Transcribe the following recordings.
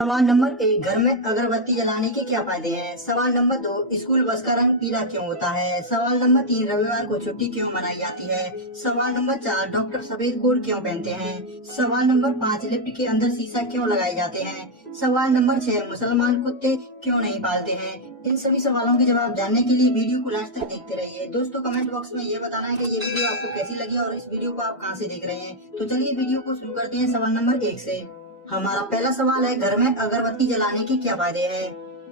सवाल नंबर 1, घर में अगरबत्ती जलाने के क्या फायदे हैं। सवाल नंबर 2, स्कूल बस का रंग पीला क्यों होता है। सवाल नंबर 3, रविवार को छुट्टी क्यों मनाई जाती है। सवाल नंबर 4, डॉक्टर सफेद कोट क्यों पहनते हैं। सवाल नंबर 5, लिफ्ट के अंदर शीशा क्यों लगाए जाते हैं। सवाल नंबर 6, मुसलमान कुत्ते क्यों नहीं पालते हैं। इन सभी सवालों के जवाब जानने के लिए वीडियो को लास्ट तक देखते रहिए। दोस्तों, कमेंट बॉक्स में ये बताना है कि ये वीडियो आपको कैसी लगी और इस वीडियो को आप कहां से देख रहे हैं। तो चलिए वीडियो को शुरू करते हैं सवाल नंबर 1 से। हमारा पहला सवाल है, घर में अगरबत्ती जलाने के क्या फायदे हैं।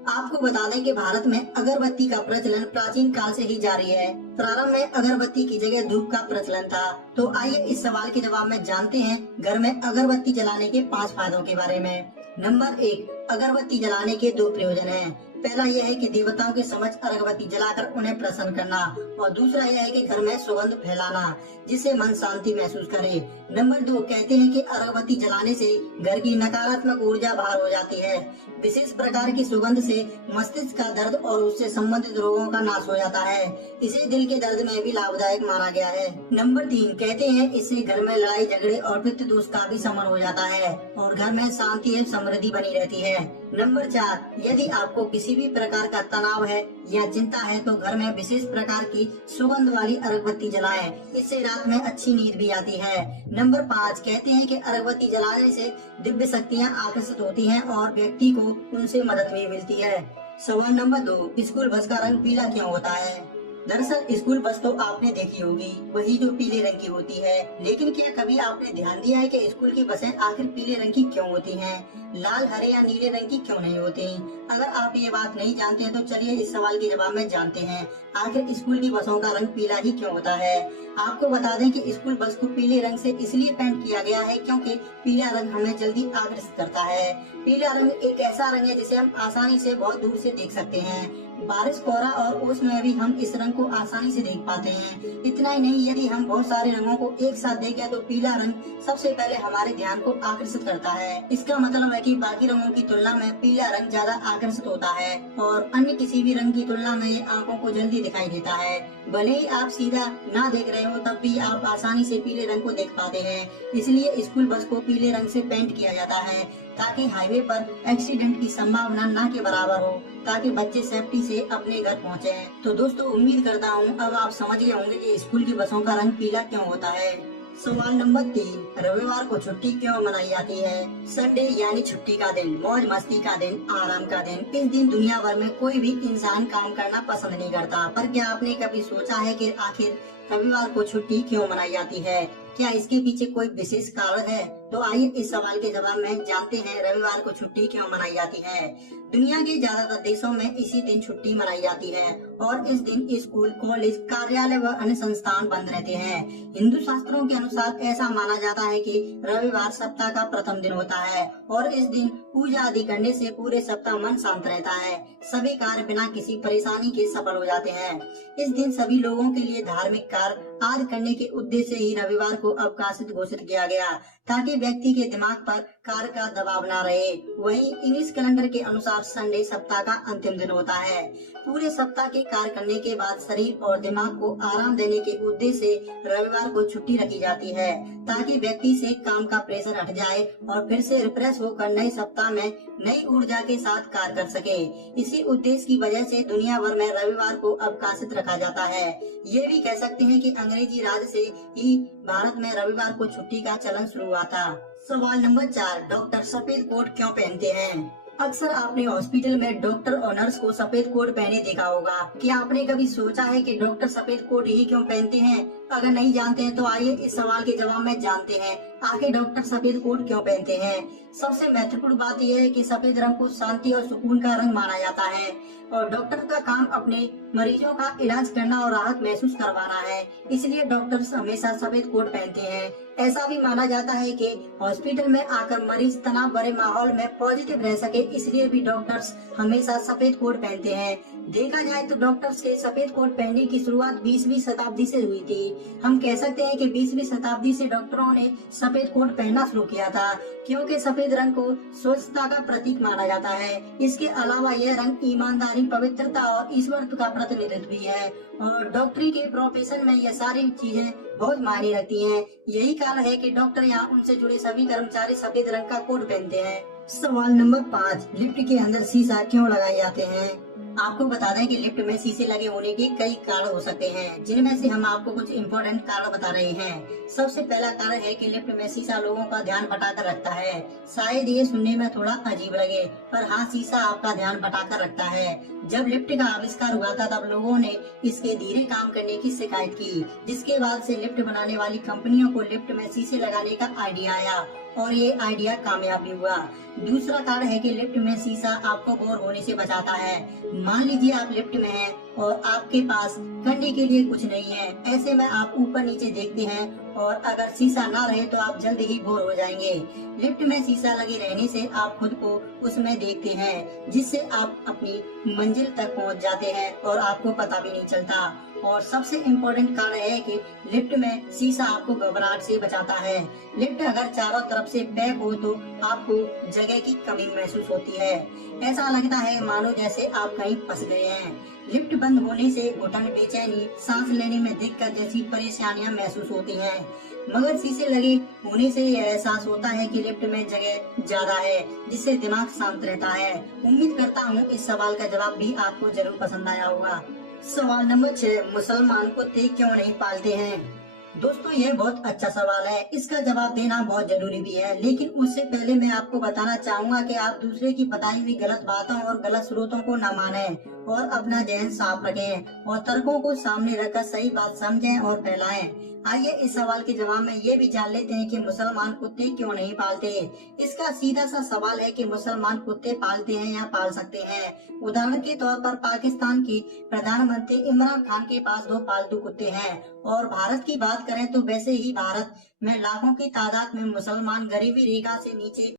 आपको बता दें कि भारत में अगरबत्ती का प्रचलन प्राचीन काल से ही जारी है। प्रारंभ में अगरबत्ती की जगह धूप का प्रचलन था। तो आइए इस सवाल के जवाब में जानते हैं घर में अगरबत्ती जलाने के 5 फायदों के बारे में। नंबर 1, अगरबत्ती जलाने के 2 प्रयोजन हैं। पहला यह है कि देवताओं के समक्ष अगरबत्ती जलाकर उन्हें प्रसन्न करना, और दूसरा यह है कि घर में सुगंध फैलाना जिससे मन शांति महसूस करे। नंबर 2, कहते हैं कि अगरबत्ती जलाने से घर की नकारात्मक ऊर्जा बाहर हो जाती है। विशेष प्रकार की सुगंध से मस्तिष्क का दर्द और उससे संबंधित रोगों का नाश हो जाता है। इसे दिल के दर्द में भी लाभदायक माना गया है। नंबर 3, कहते हैं इससे घर में लड़ाई झगड़े और पितृ दोष का भी शमन हो जाता है और घर में शांति एवं समृद्धि बनी रहती है। नंबर 4, यदि आपको किसी भी प्रकार का तनाव है या चिंता है तो घर में विशेष प्रकार की सुगंध वाली अगरबत्ती जलाएं। इससे रात में अच्छी नींद भी आती है। नंबर 5, कहते हैं कि अगरबत्ती जलाने से दिव्य शक्तियां आकर्षित होती हैं और व्यक्ति को उनसे मदद भी मिलती है। सवाल नंबर 2, स्कूल बस का रंग पीला क्यों होता है। दरअसल स्कूल बस तो आपने देखी होगी, वही जो पीले रंग की होती है। लेकिन क्या कभी आपने ध्यान दिया है कि स्कूल की बसें आखिर पीले रंग की क्यों होती हैं, लाल, हरे या नीले रंग की क्यों नहीं होती। अगर आप ये बात नहीं जानते हैं तो चलिए इस सवाल के जवाब में जानते हैं आखिर स्कूल की बसों का रंग पीला ही क्यों होता है। आपको बता दें कि स्कूल बस को पीले रंग से इसलिए पेंट किया गया है क्योंकि पीला रंग हमें जल्दी आकर्षित करता है। पीला रंग एक ऐसा रंग है जिसे हम आसानी से बहुत दूर से देख सकते हैं। बारिश, कोहरा और ओस में भी हम इस रंग को आसानी से देख पाते हैं। इतना ही नहीं, यदि हम बहुत सारे रंगों को एक साथ देखें तो पीला रंग सबसे पहले हमारे ध्यान को आकर्षित करता है। इसका मतलब है कि बाकी रंगों की तुलना में पीला रंग ज्यादा आकर्षित होता है और अन्य किसी भी रंग की तुलना में ये आंखों को जल्दी दिखाई देता है। भले ही आप सीधा ना देख रहे हो तब भी आप आसानी से पीले रंग को देख पाते हैं। इसलिए स्कूल बस को पीले रंग से पेंट किया जाता है ताकि हाईवे पर एक्सीडेंट की संभावना ना के बराबर हो, ताकि बच्चे सेफ्टी से अपने घर पहुंचे। तो दोस्तों, उम्मीद करता हूं अब आप समझ गए होंगे कि स्कूल की बसों का रंग पीला क्यों होता है। सवाल नंबर 3, रविवार को छुट्टी क्यों मनाई जाती है। संडे यानी छुट्टी का दिन, मौज मस्ती का दिन, आराम का दिन। इस दिन दुनिया भर में कोई भी इंसान काम करना पसंद नहीं करता, पर क्या आपने कभी सोचा है कि आखिर रविवार को छुट्टी क्यों मनाई जाती है। क्या इसके पीछे कोई विशेष कारण है। तो आइए इस सवाल के जवाब में जानते हैं रविवार को छुट्टी क्यों मनाई जाती है। दुनिया के ज्यादातर देशों में इसी दिन छुट्टी मनाई जाती है और इस दिन स्कूल, कॉलेज, कार्यालय व अन्य संस्थान बंद रहते हैं। हिंदू शास्त्रों के अनुसार ऐसा माना जाता है कि रविवार सप्ताह का प्रथम दिन होता है और इस दिन पूजा आदि करने से पूरे सप्ताह मन शांत रहता है। सभी कार्य बिना किसी परेशानी के सफल हो जाते हैं। इस दिन सभी लोगों के लिए धार्मिक कार्य आदि करने के उद्देश्य से ही रविवार को अवकाशित घोषित किया गया, ताकि व्यक्ति के दिमाग पर कार्य का दबाव न रहे। वहीं इंग्लिश कैलेंडर के अनुसार संडे सप्ताह का अंतिम दिन होता है। पूरे सप्ताह के कार्य करने के बाद शरीर और दिमाग को आराम देने के उद्देश्य से रविवार को छुट्टी रखी जाती है, ताकि व्यक्ति से काम का प्रेशर हट जाए और फिर से रिफ्रेश होकर नए सप्ताह में नई ऊर्जा के साथ कार्य कर सके। इसी उद्देश्य की वजह से दुनिया भर में रविवार को अवकाशित रखा जाता है। ये भी कह सकते हैं कि अंग्रेजी राज से ही भारत में रविवार को छुट्टी का चलन शुरू हुआ था। सवाल नंबर 4, डॉक्टर सफेद कोट क्यों पहनते हैं। अक्सर आपने हॉस्पिटल में डॉक्टर और नर्स को सफेद कोट पहने देखा होगा। क्या आपने कभी सोचा है कि डॉक्टर सफेद कोट ही क्यों पहनते हैं। अगर नहीं जानते हैं तो आइए इस सवाल के जवाब में जानते हैं आखिर डॉक्टर सफेद कोट क्यों पहनते हैं। सबसे महत्वपूर्ण बात यह है कि सफेद रंग को शांति और सुकून का रंग माना जाता है और डॉक्टर का काम अपने मरीजों का इलाज करना और राहत महसूस करवाना है। इसलिए डॉक्टर्स हमेशा सफेद कोट पहनते हैं। ऐसा भी माना जाता है कि हॉस्पिटल में आकर मरीज तनाव भरे माहौल में पॉजिटिव रह सके, इसलिए भी डॉक्टर्स हमेशा सफेद कोट पहनते हैं। देखा जाए तो डॉक्टर्स के सफेद कोट पहनने की शुरुआत 20वीं शताब्दी से हुई थी। हम कह सकते हैं कि 20वीं शताब्दी से डॉक्टरों ने सफेद कोट पहनना शुरू किया था, क्योंकि सफेद रंग को स्वच्छता का प्रतीक माना जाता है। इसके अलावा यह रंग ईमानदारी, पवित्रता और ईश्वरत्व का प्रतिनिधित्व भी है और डॉक्टरी के प्रोफेशन में यह सारी चीजें बहुत मायने रखती हैं। यही कारण है कि डॉक्टर या उनसे जुड़े सभी कर्मचारी सफेद रंग का कोट पहनते हैं। सवाल नंबर 5, लिफ्ट के अंदर शीशा क्यों लगाए जाते हैं? आपको बता दें कि लिफ्ट में शीशे लगे होने के कई कारण हो सकते हैं, जिनमें से हम आपको कुछ इम्पोर्टेंट कारण बता रहे हैं। सबसे पहला कारण है कि लिफ्ट में शीशा लोगों का ध्यान भटाकर रखता है। शायद ये सुनने में थोड़ा अजीब लगे, पर हाँ, शीशा आपका ध्यान भटाकर रखता है। जब लिफ्ट का आविष्कार हुआ था तब लोगों ने इसके धीरे काम करने की शिकायत की, जिसके बाद से लिफ्ट बनाने वाली कंपनियों को लिफ्ट में शीशे लगाने का आइडिया आया और ये आइडिया कामयाब भी हुआ। दूसरा कारण है कि लिफ्ट में शीशा आपको बोर होने से बचाता है। मान लीजिए आप लिफ्ट में हैं और आपके पास करने के लिए कुछ नहीं है, ऐसे में आप ऊपर नीचे देखते हैं और अगर शीशा ना रहे तो आप जल्द ही बोर हो जाएंगे। लिफ्ट में शीशा लगे रहने से आप खुद को उसमें देखते हैं, जिससे आप अपनी मंजिल तक पहुंच जाते हैं और आपको पता भी नहीं चलता। और सबसे इम्पोर्टेंट कारण है कि लिफ्ट में शीशा आपको घबराहट से बचाता है। लिफ्ट अगर चारों तरफ से पैक हो तो आपको जगह की कमी महसूस होती है। ऐसा लगता है मानो जैसे आप कहीं फंस गए हैं। लिफ्ट बंद होने से घुटन, बेचैनी, सांस लेने में दिक्कत जैसी परेशानियां महसूस होती हैं। मगर शीशे लगे होने से यह एहसास होता है कि लिफ्ट में जगह ज्यादा है, जिससे दिमाग शांत रहता है। उम्मीद करता हूँ इस सवाल का जवाब भी आपको जरूर पसंद आया होगा। सवाल नंबर 6, मुसलमान कुत्ते क्यों नहीं पालते हैं? दोस्तों, यह बहुत अच्छा सवाल है। इसका जवाब देना बहुत जरूरी भी है, लेकिन उससे पहले मैं आपको बताना चाहूंगा कि आप दूसरे की बताई हुई गलत बातों और गलत स्रोतों को न मानें और अपना जहन साफ रखें और तर्कों को सामने रखकर सही बात समझें और फैलाएं। आइए इस सवाल के जवाब में ये भी जान लेते हैं कि मुसलमान कुत्ते क्यों नहीं पालते। इसका सीधा सा सवाल है कि मुसलमान कुत्ते पालते हैं या पाल सकते हैं। उदाहरण के तौर पर पाकिस्तान के प्रधानमंत्री इमरान खान के पास 2 पालतू कुत्ते हैं। और भारत की बात करें तो वैसे ही भारत में लाखों की तादाद में मुसलमान गरीबी रेखा से नीचे